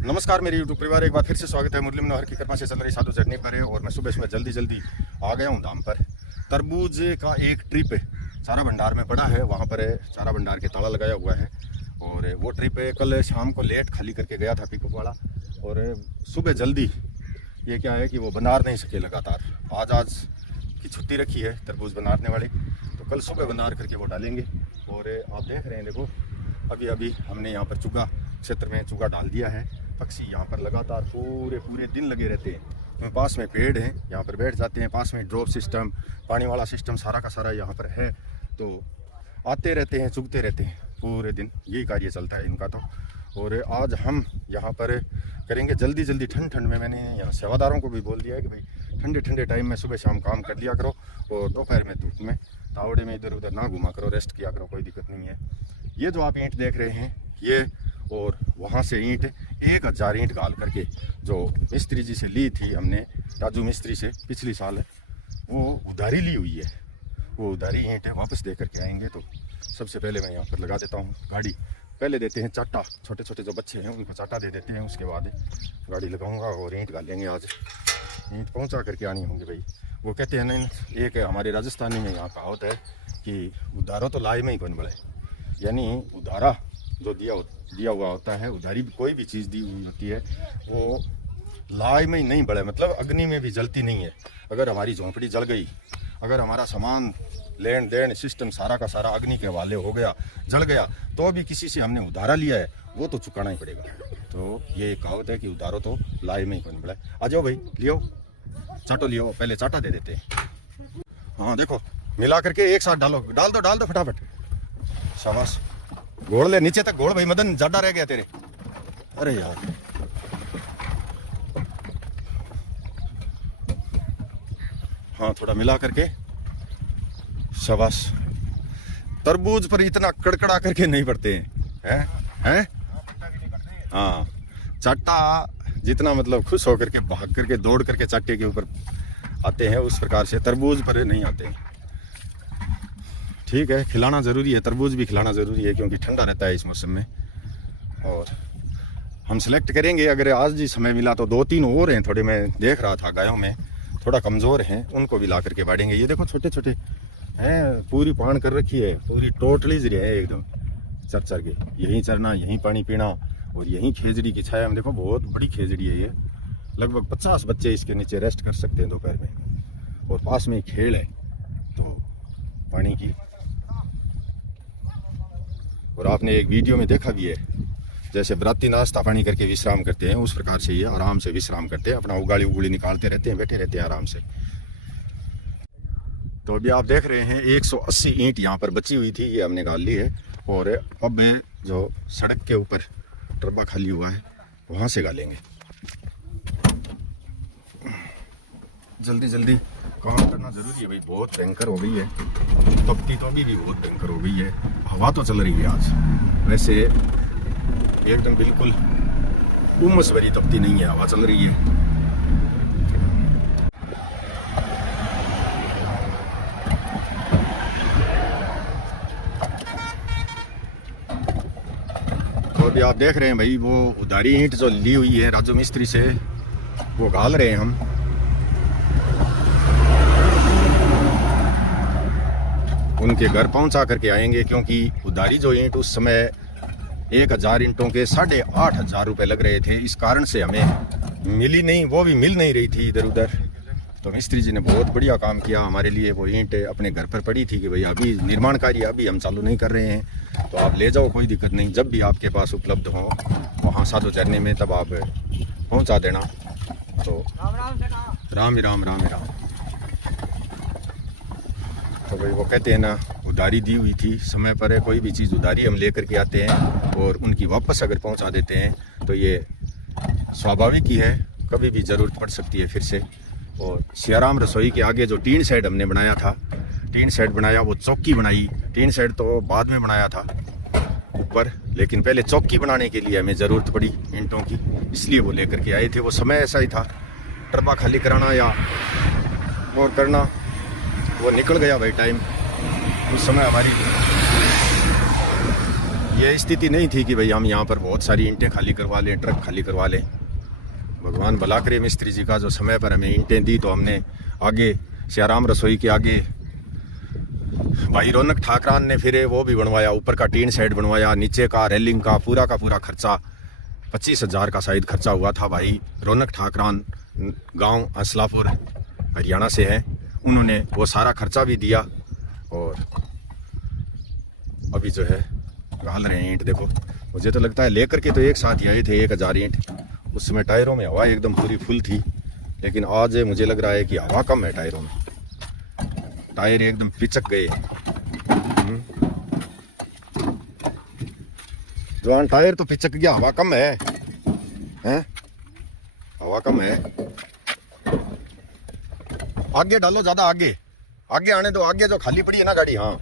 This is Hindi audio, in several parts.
नमस्कार मेरे यूट्यूब परिवार, एक बार फिर से स्वागत है। मुरली मनोहर की कृपा से चल रही साधु जर्नी पर है और मैं सुबह जल्दी आ गया हूँ धाम पर। तरबूज का एक ट्रिप चारा भंडार में पड़ा है, वहाँ पर चारा भंडार के ताला लगाया हुआ है और वो ट्रिप कल शाम को लेट खाली करके गया था पिकअप वाला, और सुबह जल्दी ये क्या है कि वो भंडार नहीं सके लगातार। आज की छुट्टी रखी है तरबूज भंडारने वाली, तो कल सुबह भंडार करके वो डालेंगे। और आप देख रहे हैं, देखो अभी हमने यहाँ पर चुगा क्षेत्र में चुगा डाल दिया है। पक्षी यहाँ पर लगातार पूरे दिन लगे रहते हैं। पास में पेड़ हैं, यहाँ पर बैठ जाते हैं। पास में ड्रॉप सिस्टम, पानी वाला सिस्टम सारा का सारा यहाँ पर है, तो आते रहते हैं, चुगते रहते हैं पूरे दिन। यही कार्य चलता है इनका। तो और आज हम यहाँ पर करेंगे जल्दी ठंड में। मैंने यहाँ सेवादारों को भी बोल दिया है कि भाई ठंडे टाइम में सुबह शाम काम कर लिया करो और दोपहर में धूप में तावड़े में इधर उधर ना घुमा करो, रेस्ट किया करो, कोई दिक्कत नहीं है। ये जो आप ईंट देख रहे हैं ये, और वहाँ से ईंट 1000 ईंट गाल करके जो मिस्त्री जी से ली थी हमने, राजू मिस्त्री से पिछली साल है, वो उधारी ली हुई है। वो उधारी ईंट वापस दे करके आएंगे। तो सबसे पहले मैं यहाँ पर लगा देता हूँ गाड़ी। पहले देते हैं चाटा, छोटे जो बच्चे हैं उनको चाटा दे देते हैं, उसके बाद गाड़ी लगाऊंगा और ईंट गालेंगे। आज ईंट पहुँचा करके आनी होंगी भाई। वो कहते हैं नहीं, एक हमारे राजस्थानी में यहाँ कहावत है कि उधारो तो लाए में ही कौन बढ़े, यानी उधारा जो दिया हुआ होता है, उधारी कोई भी चीज़ दी हुई होती है वो लाए में ही नहीं बढ़े, मतलब अग्नि में भी जलती नहीं है। अगर हमारी झोंपड़ी जल गई, अगर हमारा सामान लेन देन सिस्टम सारा का सारा अग्नि के हवाले हो गया, जल गया, तो भी किसी से हमने उधारा लिया है वो तो चुकाना ही पड़ेगा। तो ये कहावत है कि उधारो तो लाए में ही कौन बढ़े। आ जाओ भाई, लियो चाटो, लियो। पहले चाटा दे देते हैं। हाँ देखो, मिला करके एक साथ डाल दो फटाफट। शाबाश, घोड़ ले नीचे तक घोड़ भाई। मदन ज्यादा रह गया तेरे। अरे यार, हाँ थोड़ा मिला करके। शाबाश। तरबूज पर इतना कड़कड़ा करके नहीं पड़ते हैं। हाँ, चाटा जितना मतलब खुश होकर के भाग करके दौड़ करके चाटे के ऊपर आते हैं, उस प्रकार से तरबूज पर नहीं आते हैं। ठीक है, खिलाना ज़रूरी है, तरबूज भी खिलाना ज़रूरी है क्योंकि ठंडा रहता है इस मौसम में। और हम सेलेक्ट करेंगे, अगर आज जी समय मिला तो 2-3 और हैं थोड़े, मैं देख रहा था गायों में थोड़ा कमज़ोर हैं, उनको भी ला करके बांटेंगे। ये देखो छोटे हैं, पूरी पान कर रखी है, पूरी टोटली जी है एकदम चर के। यहीं चरना, यहीं पानी पीना और यहीं खेजड़ी की छाया में। देखो बहुत बड़ी खेजड़ी है ये, लगभग 50 बच्चे इसके नीचे रेस्ट कर सकते हैं दोपहर में। और पास में ही खेल है तो पानी की। और आपने एक वीडियो में देखा भी है, जैसे बराती नाश्ता पानी करके विश्राम करते हैं, उस प्रकार से ये आराम से विश्राम करते हैं, अपना उगाली निकालते रहते हैं, बैठे रहते हैं आराम से। तो अभी आप देख रहे हैं 180 ईंट यहाँ पर बची हुई थी, ये हमने गाल ली है। और अब मैं जो सड़क के ऊपर टरबा खाली हुआ है वहाँ से गालेंगे। जल्दी काम करना जरूरी है भाई, बहुत भयंकर हो गई है तपती, तो अभी भी बहुत भयंकर हो गई है। हवा तो चल रही है आज, वैसे एकदम बिल्कुल उमस भरी तपती नहीं है, हवा चल रही है। तो अभी आप देख रहे हैं भाई, वो उधारी ईंट जो ली हुई है राजू मिस्त्री से, वो गाल रहे हैं हम। उनके घर पहुंचा करके आएंगे, क्योंकि उधारी जो ईंट उस समय 1000 ईंटों के 8500 रुपये लग रहे थे। इस कारण से हमें मिली नहीं, वो भी मिल नहीं रही थी इधर उधर। तो मिस्त्री जी ने बहुत बढ़िया काम किया हमारे लिए। वो ईंट अपने घर पर पड़ी थी कि भाई अभी निर्माण कार्य अभी हम चालू नहीं कर रहे हैं, तो आप ले जाओ, कोई दिक्कत नहीं, जब भी आपके पास उपलब्ध हो वहाँ साधु चरने में तब आप पहुँचा देना। तो राम राम। तो भाई वो कहते हैं ना, उधारी दी हुई थी, समय पर है, कोई भी चीज़ उधारी हम लेकर के आते हैं और उनकी वापस अगर पहुंचा देते हैं तो ये स्वाभाविक ही है, कभी भी ज़रूरत पड़ सकती है फिर से। और सियाराम रसोई के आगे जो टीन शेड हमने बनाया था, टीन शेड बनाया, वो चौकी बनाई। टीन शेड तो बाद में बनाया था ऊपर, लेकिन पहले चौकी बनाने के लिए हमें ज़रूरत पड़ी ईंटों की, इसलिए वो लेकर के आए थे। वो समय ऐसा ही था, टरबा खाली कराना या और करना, वो निकल गया भाई टाइम। उस समय हमारी ये स्थिति नहीं थी कि भाई हम यहाँ पर बहुत सारी ईंटें खाली करवा लें, ट्रक खाली करवा लें। भगवान भला करे मिस्त्री जी का, जो समय पर हमें ईंटें दी तो हमने आगे सियाराम रसोई के आगे भाई रौनक ठाकरान ने फिर वो भी बनवाया, ऊपर का टीन शेड बनवाया, नीचे का रेलिंग का पूरा खर्चा 25,000 का शायद खर्चा हुआ था। भाई रौनक ठाकरान गांव असलापुर हरियाणा से हैं, उन्होंने वो सारा खर्चा भी दिया। और अभी जो है डाल रहे हैं ईंट। देखो मुझे तो लगता है लेकर के तो एक साथ ही आए थे 1000 ईंट। उस समय टायरों में हवा एकदम पूरी फुल थी, लेकिन आज मुझे लग रहा है कि हवा कम है टायरों में, टायर एकदम पिचक गए। जवान टायर तो पिचक गया, हवा कम है, हैं? हवा कम है। आगे डालो, ज्यादा आगे आगे आने दो, आगे जो खाली पड़ी है ना गाड़ी। हाँ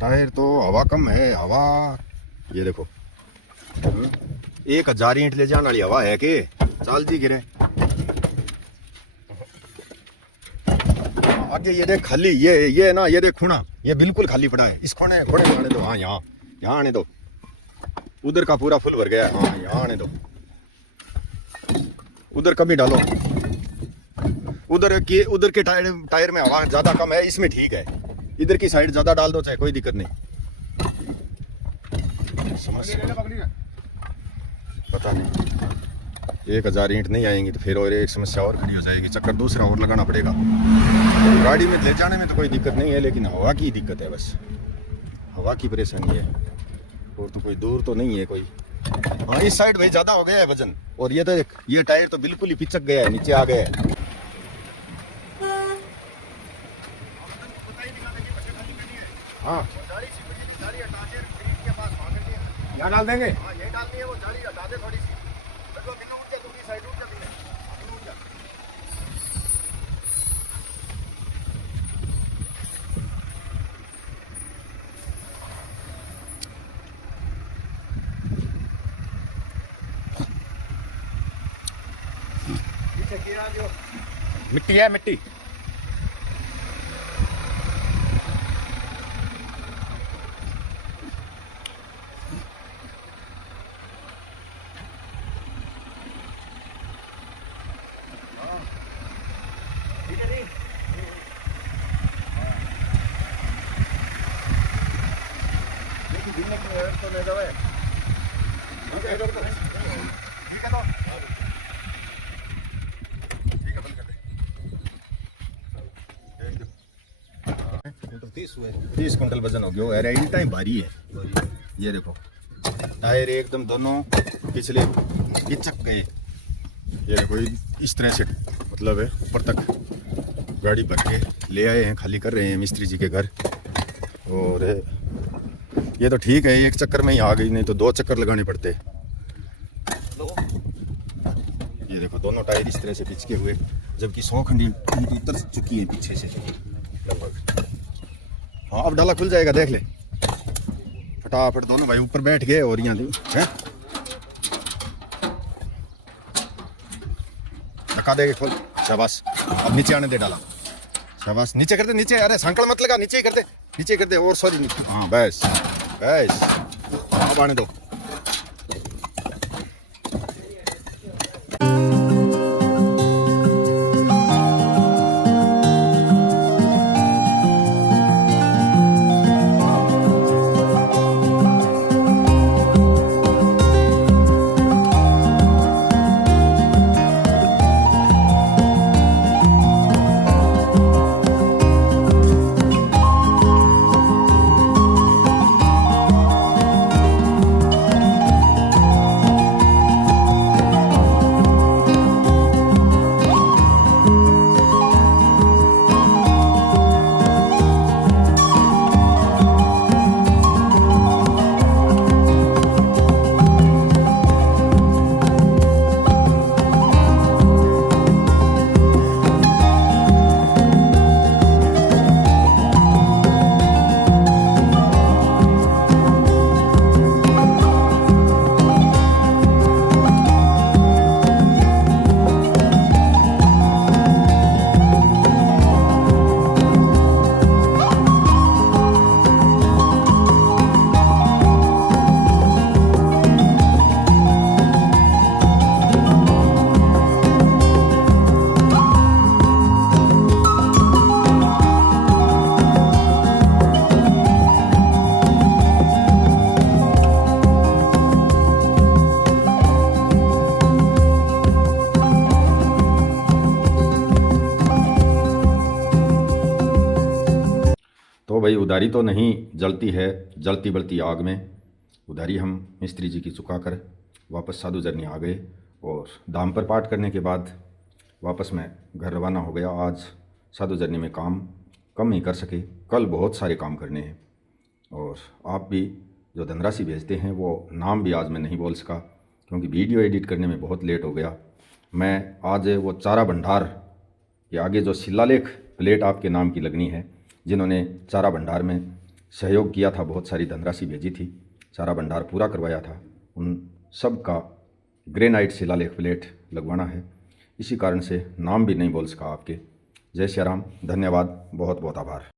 टायर तो हवा कम है, हवा ये देखो 1000 ईंट ले जाने वाली हवा है कि चाल जी गिरे। आगे ये देख खाली, ये ना, ये देख खूना, ये बिल्कुल खाली पड़ा है। इस खोने खोने में आने दो। हाँ यहाँ आने दो। उधर का पूरा फुल भर गया है। हाँ यहाँ आने दो। उधर कभी डालो, उधर के टायर में हवा ज्यादा कम है, इसमें ठीक है। इधर की साइड ज्यादा डाल दो, चाहे कोई दिक्कत नहीं। समस्या पता नहीं, 1000 ईंट नहीं आएंगी तो फिर और एक समस्या और खड़ी हो जाएगी, चक्कर दूसरा और लगाना पड़ेगा। गाड़ी में ले जाने में तो कोई दिक्कत नहीं है, लेकिन हवा की दिक्कत है, बस हवा की परेशानी है, और तो कोई दूर तो नहीं है कोई। हाँ इस साइड भाई ज्यादा हो गया है वजन, और ये तो ये टायर तो बिल्कुल ही पिचक गया है, नीचे आ गया है। हाँ यहाँ डाल देंगे। हाँ ये डालनी है, वो जाली हटा दे थोड़ी सी। साइड उठ जाती है। मिट्टी है, मिट्टी तो 30 कुंटल वजन हो गया। अरे इन टाइम भारी है। ये देखो टायर एकदम दोनों पिछले पिचक गए। ये देखो इस तरह से मतलब है, ऊपर तक गाड़ी भर के ले आए हैं, खाली कर रहे हैं मिस्त्री जी के घर। और ये तो ठीक है, एक चक्कर में ही आ गई, नहीं तो 2 चक्कर लगाने पड़ते। ये देखो दोनों टायर इस तरह से पिचके हुए, जबकि 100 खंडी उतर चुकी है पीछे से लगभग। हाँ अब डाला खुल जाएगा, देख ले फटाफट। दोनों भाई ऊपर बैठ गए और यहाँ है धक्का देके खोल। शाबाश, अब नीचे आने दे डाला। शाबाश, नीचे कर दे, नीचे। अरे संकल मत लगा, नीचे कर दे, नीचे कर दे। और सॉरी, हाँ बस बस, अब आने दो। उधारी तो नहीं जलती है जलती बलती आग में। उधारी हम मिस्त्री जी की चुका कर वापस साधु झरनी आ गए और दाम पर पाठ करने के बाद वापस मैं घर रवाना हो गया। आज साधु झरनी में काम कम ही कर सके, कल बहुत सारे काम करने हैं। और आप भी जो धनराशि भेजते हैं वो नाम भी आज मैं नहीं बोल सका क्योंकि वीडियो एडिट करने में बहुत लेट हो गया। मैं आज वो चारा भंडार के आगे जो शिलालेख प्लेट आपके नाम की लगनी है, जिन्होंने चारा भंडार में सहयोग किया था, बहुत सारी धनराशि भेजी थी, चारा भंडार पूरा करवाया था, उन सब का ग्रेनाइट शिलालेख प्लेट लगवाना है। इसी कारण से नाम भी नहीं बोल सका आपके। जय श्री राम, धन्यवाद, बहुत बहुत आभार।